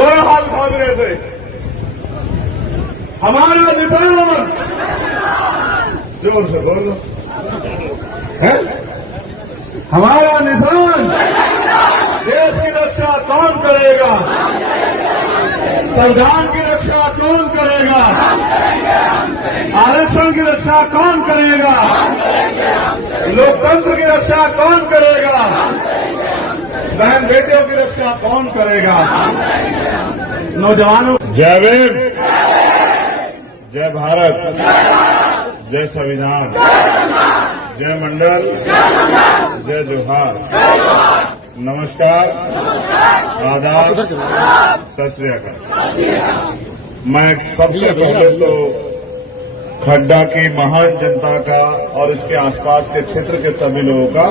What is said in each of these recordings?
दोनों हाथ भागने से हमारा निशान, जोर से बोलो, है हमारा निशान। देश की रक्षा कौन करेगा? संविधान की रक्षा कौन करेगा? आरक्षण की रक्षा कौन करेगा? लोकतंत्र की रक्षा कौन करेगा? बहन बेटियों की रक्षा कौन करेगा? नौजवानों, जय भीम, जय भारत, जय संविधान, जय मंडल, जय जोहार, नमस्कार, आदाब, सत श्री अकाल। मैं सबसे पहले तो खड्डा की महान जनता का और इसके आसपास के क्षेत्र के सभी लोगों का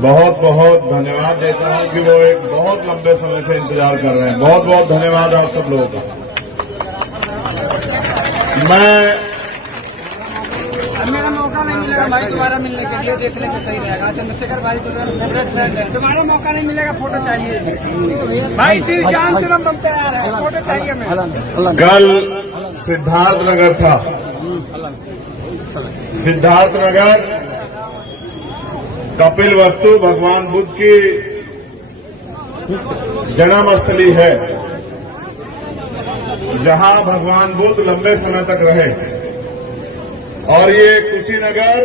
बहुत बहुत धन्यवाद देता हूं कि वो एक बहुत लंबे समय से इंतजार कर रहे हैं। बहुत बहुत धन्यवाद आप सब लोगों का। मेरा मौका नहीं मिलेगा भाई दोबारा मिलने के लिए, देखने के सही रहेगा। चंद्रशेखर भाई तुम्हारा फेवरेट फ्रेंड है, तुम्हारा मौका नहीं मिलेगा, फोटो चाहिए भाई। दिल जान से हम तैयार है, फोटो चाहिए। मैं कल सिद्धार्थनगर था, सिद्धार्थनगर कपिल वस्तु भगवान बुद्ध की जन्मस्थली है, जहां भगवान बुद्ध लंबे समय तक रहे। और ये कुशीनगर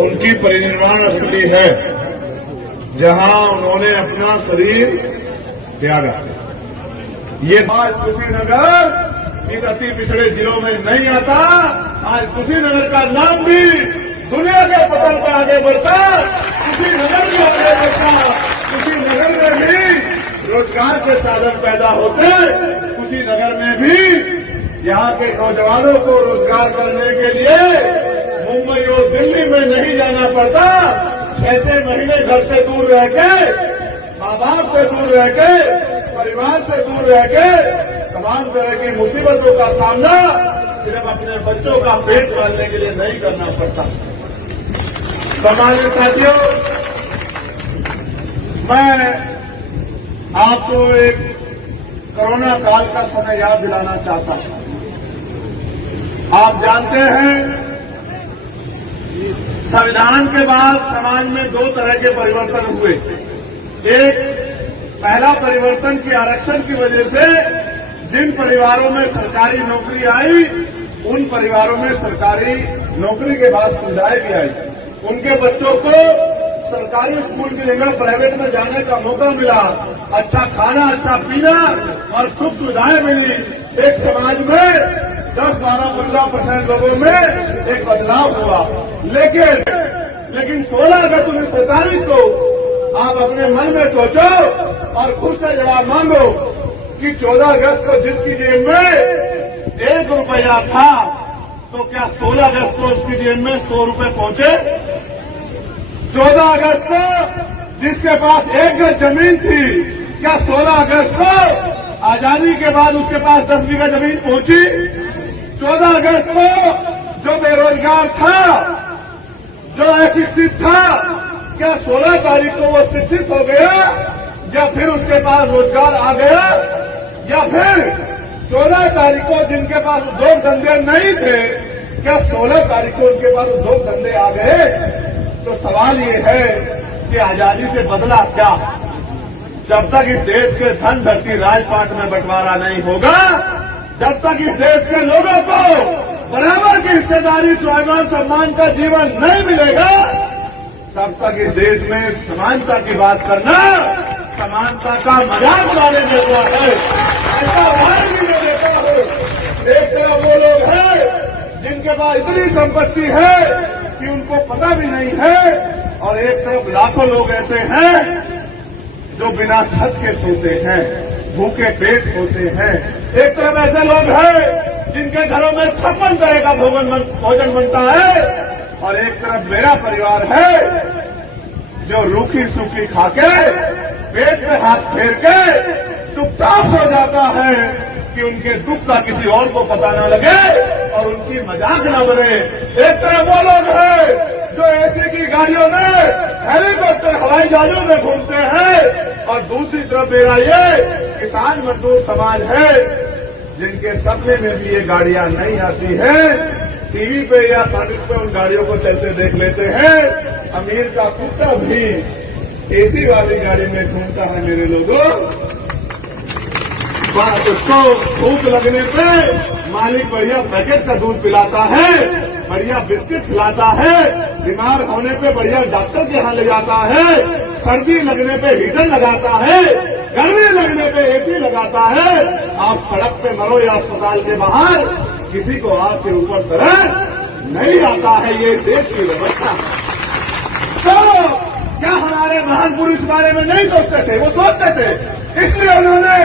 उनकी परिनिर्वाण स्थली है, जहां उन्होंने अपना शरीर त्यागा। ये आज कुशीनगर इन अति पिछड़े जिलों में नहीं आता। आज कुशीनगर का नाम भी दुनिया के पटल पर आगे बढ़ता। कुशीनगर भी आगे बढ़ता। कुशीनगर में भी रोजगार के साधन पैदा होते। कुशीनगर में भी यहाँ के नौजवानों को रोजगार करने के लिए मुंबई और दिल्ली में नहीं जाना पड़ता। 6-6 महीने घर से दूर रह के, माँ बाप से दूर रह के, परिवार से दूर रह के तमाम तरह की मुसीबतों का सामना सिर्फ अपने बच्चों का पेट पालने के लिए नहीं करना पड़ता। सम्मानित साथियों, मैं आपको एक कोरोना काल का समय याद दिलाना चाहता हूं। आप जानते हैं, संविधान के बाद समाज में 2 तरह के परिवर्तन हुए। एक, पहला परिवर्तन की आरक्षण की वजह से जिन परिवारों में सरकारी नौकरी आई, उन परिवारों में सरकारी नौकरी के बाद सुविधाएं भी आई। उनके बच्चों को सरकारी स्कूल की जगह प्राइवेट में जाने का मौका मिला। अच्छा खाना, अच्छा पीना और सुख सुविधाएं मिली। एक समाज में 10, 12, 15% लोगों में एक बदलाव हुआ। लेकिन 16 अगस्त 1947 को आप अपने मन में सोचो और खुद से जवाब मांगो कि 14 अगस्त को जिसकी जेब में 1 रुपया था, तो क्या 16 अगस्त को उसकी जेब में 100 रुपए पहुंचे? 14 अगस्त को जिसके पास 1 गज जमीन थी, क्या 16 अगस्त को आजादी के बाद उसके पास 10 बीघा जमीन पहुंची? 14 अगस्त को जो बेरोजगार था, जो अशिक्षित था, क्या 16 तारीख को वो शिक्षित हो गया, या फिर उसके पास रोजगार आ गया? या फिर 14 तारीख को जिनके पास उद्योग धंधे नहीं थे, क्या 16 तारीख को उनके पास उद्योग धंधे आ गए? तो सवाल ये है कि आजादी से बदला क्या? जब तक इस देश के धन धरती राजपाट में बंटवारा नहीं होगा, जब तक इस देश के लोगों को बराबर की हिस्सेदारी, स्वाभिमान, सम्मान का जीवन नहीं मिलेगा, तब तक इस देश में समानता की बात करना समानता का मजाक उड़ाने जैसा है। ऐसा उदाहरण भी मैं देता हूं। एक तरफ वो लोग हैं जिनके पास इतनी संपत्ति है कि उनको पता भी नहीं है, और एक तरफ लाखों लोग ऐसे हैं जो बिना छत के सोते हैं, भूखे पेट सोते हैं। एक तरफ ऐसे लोग हैं जिनके घरों में 56 तरह का भोजन बनता है, और एक तरफ मेरा परिवार है जो रूखी सूखी खाके पेट में हाथ फेर के चुपचाप हो जाता है कि उनके दुख का किसी और को पता न लगे और उनकी मजाक न बने। एक तरफ वो लोग हैं जो एसी की गाड़ियों में हेलीकॉप्टर हवाई जहाजों में घूमते हैं, और दूसरी तरफ मेरा ये किसान मजदूर समाज है जिनके सपने में भी ये गाड़ियां नहीं आती हैं, टीवी पे या सड़क पे उन गाड़ियों को चलते देख लेते हैं। अमीर का कुत्ता भी एसी वाली गाड़ी में घूमता है मेरे लोगों। उसको भूख लगने पे मालिक बढ़िया पैकेट का दूध पिलाता है, बढ़िया बिस्किट खिलाता है, बीमार होने पे बढ़िया डॉक्टर के यहाँ ले जाता है, सर्दी लगने पे हीटर लगाता है, गर्मी लगने पे एसी लगाता है। आप सड़क पे मरो या अस्पताल के बाहर, किसी को आपके ऊपर तरह नहीं आता है। ये देश की व्यवस्था। तो क्या हमारे महान पुरुष इस बारे में नहीं सोचते थे? वो सोचते थे, इसलिए उन्होंने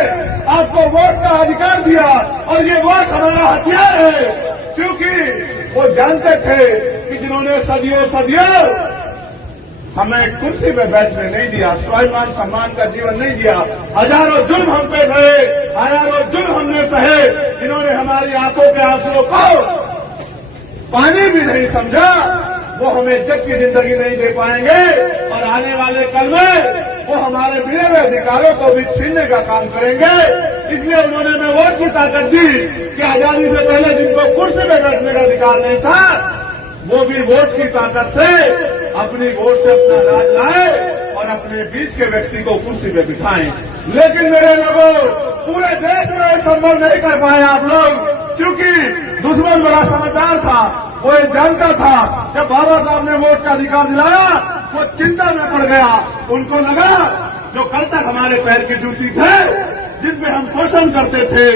आपको वोट का अधिकार दिया, और ये वोट हमारा हथियार है, क्योंकि वो जानते थे कि जिन्होंने सदियों हमें कुर्सी पे बैठने नहीं दिया, स्वाभिमान सम्मान का जीवन नहीं दिया, हजारों जुल्म हम पे रहे, हजारों जुल्म हमने सहे, जिन्होंने हमारी आंखों के आंसुओं को पानी भी नहीं समझा, वो हमें इज्जत की जिंदगी नहीं दे पाएंगे, और आने वाले कल में वो हमारे मिले हुए अधिकारों को भी छीनने का काम करेंगे। इसलिए उन्होंने हमें वोट की ताकत दी कि आजादी से पहले जिनको कुर्सी पे बैठने का अधिकार नहीं था, वो भी वोट की ताकत से अपनी वोट से अपना राज लाए और अपने बीच के व्यक्ति को कुर्सी पे बिठाएं। लेकिन मेरे लोगों, पूरे देश में संभव नहीं कर पाए आप लोग, क्योंकि दुश्मन बड़ा समझदार था। वो ये जानता था जब बाबा साहब ने वोट का अधिकार दिलाया, वो चिंता में पड़ गया। उनको लगा जो कल तक हमारे पैर की जूती थे, जिसमें हम शोषण करते थे,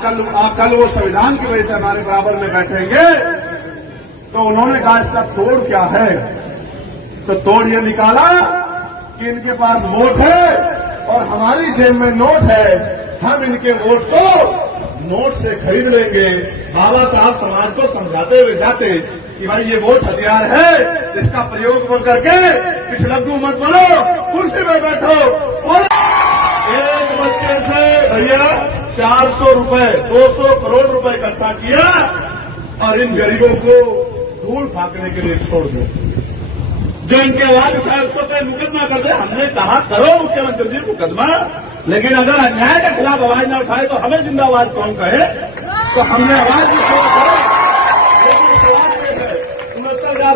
कल वो संविधान की वजह से हमारे बराबर में बैठेंगे। तो उन्होंने कहा इसका तोड़ क्या है? तो तोड़ ये निकाला कि इनके पास वोट है और हमारी जेब में नोट है, हम इनके वोट को नोट से खरीद लेंगे। बाबा साहब समाज को समझाते हुए जाते कि भाई ये वोट हथियार है, इसका प्रयोग कर करके पिछलग्गू मत बनो, कुर्सी में बैठो। और एक बच्चे से भैया 400 रुपए 200 करोड़ रुपए इकट्ठा किया और इन गरीबों को धूल फाकने के लिए छोड़ दो। जो इनके आवाज उठाए उसको तो मुकदमा कर दे। हमने कहा करो मुख्यमंत्री जी मुकदमा, लेकिन अगर अन्याय के खिलाफ आवाज न उठाए तो हमें जिंदाबाद कौन कहे? तो हमने आवाज भी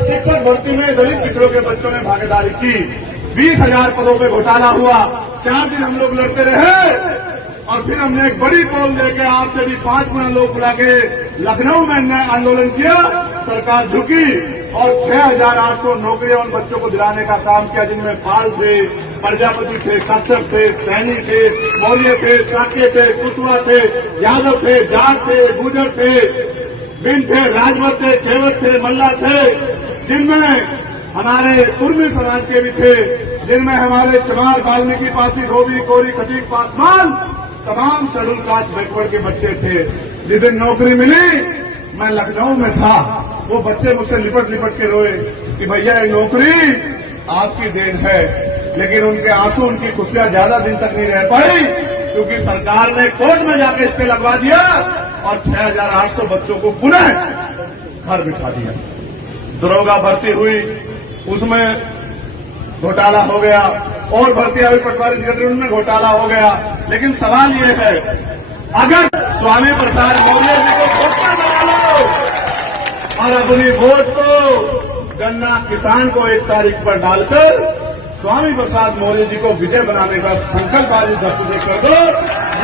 शिक्षक भर्ती में दलित पिछड़ों के बच्चों ने भागीदारी की। 20,000 पदों पे घोटाला हुआ। 4 दिन हम लोग लड़ते रहे और फिर हमने एक बड़ी पोल देकर आपसे भी 5 गुना लोग बुला के लखनऊ में न्याय आंदोलन किया। सरकार झुकी और 6,800 नौकरियां उन बच्चों को दिलाने का काम किया, जिनमें पाल थे, प्रजापति थे, कश्यप थे, सैनी थे, मौर्य थे, शाक्य थे, कुशवाहा थे, यादव थे, जाट थे, गुर्जर थे, बिन थे, राजभर थे, केवट थे, मल्ला थे, जिनमें हमारे कुर्मी समाज के भी थे, जिनमें हमारे चमार, वाल्मीकि, पासी, धोबी, कोरी, खटीक, पासवान, तमाम शेड्यूल कास्ट बैकवर्ड के बच्चे थे। जिस दिन नौकरी मिली, मैं लखनऊ में था, वो बच्चे मुझसे लिपट के रोए कि भैया ये नौकरी आपकी देन है। लेकिन उनके आंसू, उनकी खुशियां ज्यादा दिन तक नहीं रह पाई, क्योंकि सरकार ने कोर्ट में जाके स्टे लगवा दिया और 6,800 बच्चों को पुनः घर बिठा दिया। दरोगा भर्ती हुई, उसमें घोटाला हो गया, और भर्ती हुई पटवारी सेक्रेटरी, उनमें घोटाला हो गया। लेकिन सवाल ये है, अगर स्वामी प्रसाद मौर्य जी को वोटर बना लो और अपनी वोट को गन्ना किसान को 1 तारीख पर डालकर स्वामी प्रसाद मौर्य जी को विजय बनाने का संकल्प आज धरती से कर दो,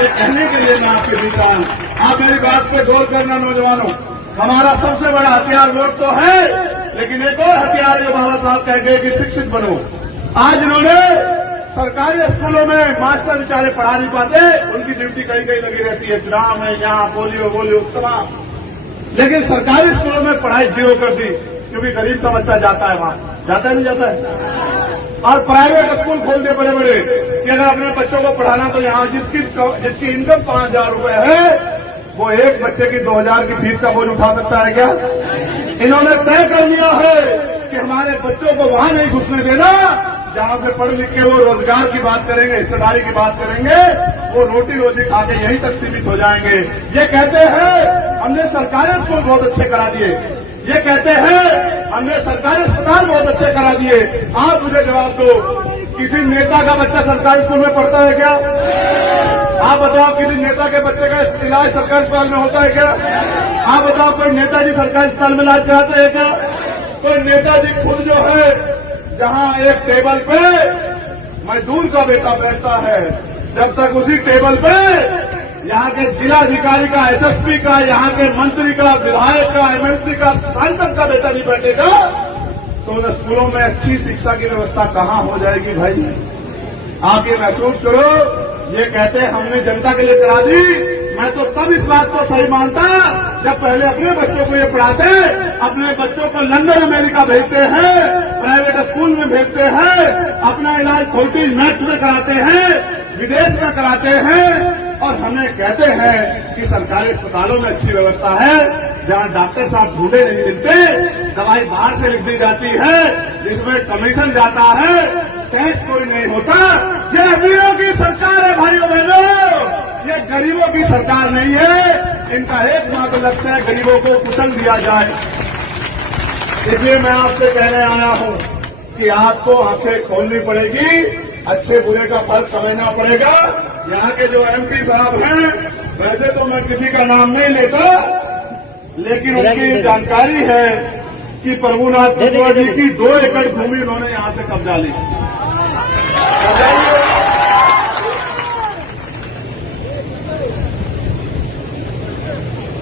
ये कहने के लिए मैं आपके बीच आऊं। आप मेरी बात पे गौर करना नौजवानों, हमारा सबसे बड़ा हथियार वोट तो है, लेकिन एक और हथियार जो बाबा साहब कह गए कि शिक्षित बनो। आज इन्होंने सरकारी स्कूलों में मास्टर बेचारे पढ़ा नहीं पाते, उनकी ड्यूटी कहीं लगी रहती है, चुनाव है, यहाँ पोलियो तमाम, लेकिन सरकारी स्कूलों में पढ़ाई जीरो कर दी, क्योंकि गरीब का बच्चा जाता है वहां, जाता है नहीं जाता है। और प्राइवेट स्कूल खोल दे बड़े बड़े कि अगर अपने बच्चों को पढ़ाना तो यहाँ जिसकी इनकम 5,000 रुपए है, वो एक बच्चे की 2,000 की फीस का बोझ उठा सकता है क्या? इन्होंने तय कर लिया है कि हमारे बच्चों को वहां नहीं घुसने देना जहां से पढ़ लिख के वो रोजगार की बात करेंगे, हिस्सेदारी की बात करेंगे, वो रोटी रोजी खा के यहीं तक सीमित हो जाएंगे। ये कहते हैं हमने सरकारी स्कूल बहुत अच्छे करा दिए, ये कहते हैं हमने सरकारी अस्पताल बहुत अच्छे करा दिए। आप मुझे जवाब दो, किसी नेता का बच्चा सरकारी स्कूल में पढ़ता है क्या? आप बताओ, किसी नेता के बच्चे का इलाज सरकारी अस्पताल में होता है क्या? आप बताओ, कोई नेताजी सरकारी अस्पताल में इलाज कराते हैं क्या? कोई नेताजी खुद जो है जहां एक टेबल पे मजदूर का बेटा बैठता है, जब तक उसी टेबल पे यहाँ के जिलाधिकारी का, एसएसपी का, यहाँ के मंत्री का, विधायक का, एमएलसी का, सांसद का बेटा नहीं बैठेगा तो उन स्कूलों में अच्छी शिक्षा की व्यवस्था कहाँ हो जाएगी भाई? आप ये महसूस करो। ये कहते हैं हमने जनता के लिए करा दी। मैं तो तब इस बात को सही मानता जब पहले अपने बच्चों को ये पढ़ाते, अपने बच्चों को लंदन अमेरिका भेजते हैं, प्राइवेट स्कूल में भेजते हैं, अपना इलाज छोटी मैथ में कराते हैं, विदेश में कराते हैं, और हमें कहते हैं कि सरकारी अस्पतालों में अच्छी व्यवस्था है, जहां डॉक्टर साहब ढूंढे नहीं मिलते, दवाई बाहर से लिख दी जाती है, जिसमें कमीशन जाता है, टैक्स कोई नहीं होता। ये अमीरों की सरकार है भाइयों बहनों, ये गरीबों की सरकार नहीं है। इनका एकमात्र लक्ष्य है गरीबों को कुचल दिया जाए। इसलिए मैं आपसे कहने आया हूं कि आपको आंखें खोलनी पड़ेगी, अच्छे बुरे का फर्क समझना पड़ेगा। यहाँ के जो एमपी साहब हैं, वैसे तो मैं किसी का नाम नहीं लेता, लेकिन उनकी जानकारी है कि प्रभुनाथ कुशवाहा जी की 2 एकड़ भूमि उन्होंने यहाँ से कब्जा ली।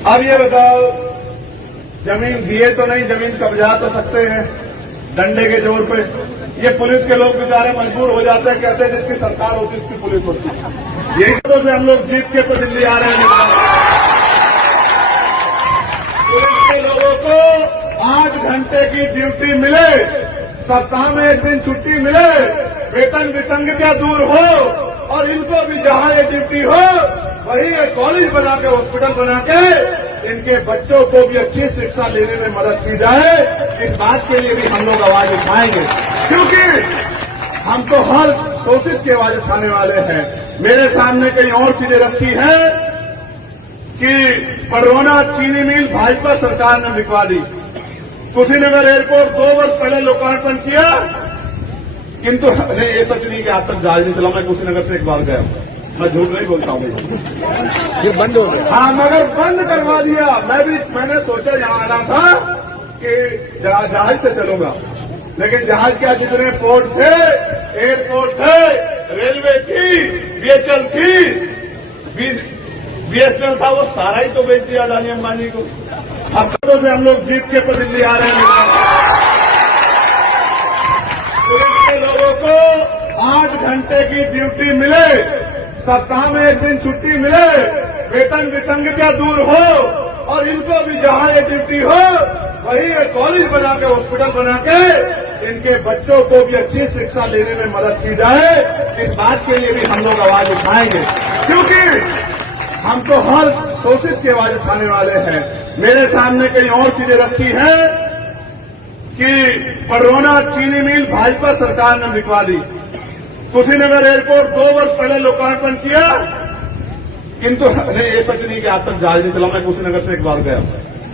अब ये बताओ, जमीन दिए तो नहीं, जमीन कब्जा तो सकते हैं डंडे के जोर पे। ये पुलिस के लोग बेचारे मजबूर हो जाते हैं, कहते हैं जिसकी सरकार होती है उसकी पुलिस होती है। यही तो से हम लोग जीत के तो दिल्ली आ रहे हैं। पुलिस के लोगों को 8 घंटे की ड्यूटी मिले, सप्ताह में 1 दिन छुट्टी मिले, वेतन विसंगतियां दूर हो, और इनको भी जहां ये ड्यूटी हो वही एक कॉलेज बना के, हॉस्पिटल बना के इनके बच्चों को भी अच्छी शिक्षा लेने में मदद की जाए। इस बात के लिए भी हम लोग आवाज उठाएंगे, क्योंकि हम तो हर शोषित की आवाज उठाने वाले हैं। मेरे सामने कई और चीजें रखी हैं कि पडरौना चीनी मिल भाजपा सरकार ने बिकवा दी। कुशीनगर एयरपोर्ट 2 वर्ष पहले लोकार्पण किया, किंतु नहीं, ये सच नहीं कि आज तक जहाज नहीं चला। मैं कुशीनगर से एक बार गया, मैं झूठ नहीं बोलता हूँ भाई, ये बंद हो गया। हाँ, मगर बंद करवा दिया। मैंने सोचा यहाँ आना था कि जहाज से चलूंगा, लेकिन जहाज क्या, जितने पोर्ट थे, एयरपोर्ट थे, रेलवे थी, बीएचएल थी, बीएसएनएल था, वो सारा ही तो बेच दिया अडानी अंबानी को। अब तो से हम लोग जीत के तो दिल्ली आ रहे हैं। पुलिस के लोगों को 8 घंटे की ड्यूटी मिले, सप्ताह में 1 दिन छुट्टी मिले, वेतन विसंगतियां दूर हो, और इनको भी जहां ये ड्यूटी हो वही एक कॉलेज बना के, हॉस्पिटल बना के इनके बच्चों को भी अच्छी शिक्षा लेने में मदद की जाए। इस बात के लिए भी हम लोग आवाज उठाएंगे, क्योंकि हम तो हर शोषित की आवाज उठाने वाले हैं। मेरे सामने कई और चीजें रखी हैं कि पडरौना चीनी मिल भाजपा सरकार ने बिकवा दी। कुशीनगर एयरपोर्ट 2 वर्ष पहले लोकार्पण किया, किंतु नहीं, ये सच नहीं कि आज तक जहाज नहीं चला। मैं कुशीनगर से एक बार गया,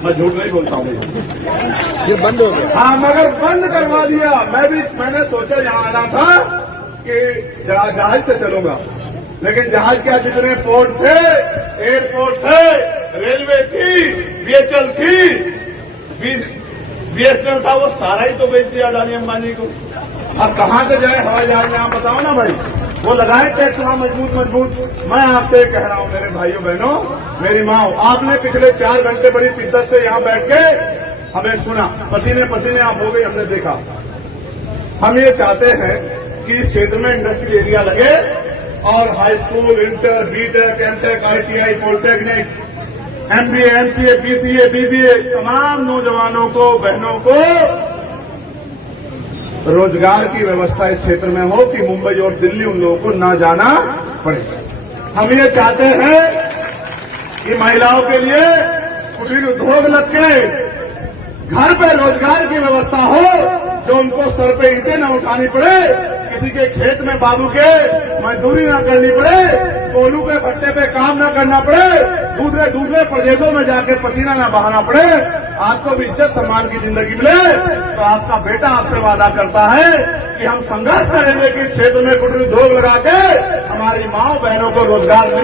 मैं झूठ नहीं बोलता हूँ भाई, ये बंद हो गया। हाँ, मगर बंद करवा दिया। मैंने सोचा यहाँ आना था कि जहाज से चलूंगा, लेकिन जहाज क्या, जितने पोर्ट थे, एयरपोर्ट थे, रेलवे थी, बीएचएल थी, बीएसएनएल था, वो सारा ही तो बेच दिया अडानी अंबानी को। अब कहां से जाए हवाई जहाज में, आप बताओ ना भाई। वो लगाए टैक्स वहां मजबूत। मैं आपसे कह रहा हूं मेरे भाइयों बहनों, मेरी माँ, आपने पिछले 4 घंटे बड़ी शिद्दत से यहां बैठ के हमें सुना, पसीने पसीने आप हो गए, हमने देखा। हम ये चाहते हैं कि इस क्षेत्र में इंडस्ट्रियल एरिया लगे, और high school, inter, BTech, MTech, ITI, polytechnic, MBA, MCA, BCA, BBA, तमाम नौजवानों को, बहनों को रोजगार की व्यवस्था इस क्षेत्र में हो कि मुंबई और दिल्ली उन लोगों को ना जाना पड़े। हम ये चाहते हैं कि महिलाओं के लिए कुटीर उद्योग लग के घर पे रोजगार की व्यवस्था हो, जो उनको सर पे ईंटें न उठानी पड़े, किसी के खेत में बाबू के मजदूरी न करनी पड़े, कोलू के भट्टे पे काम न करना पड़े, दूसरे प्रदेशों में जाकर पसीना न बहाना पड़े। आपको भी इज्जत सम्मान की जिंदगी मिले, तो आपका बेटा आपसे वादा करता है कि हम संघर्ष करेंगे कि क्षेत्र में कुटीर उद्योग लगा के हमारी माँ बहनों को रोजगार मिले।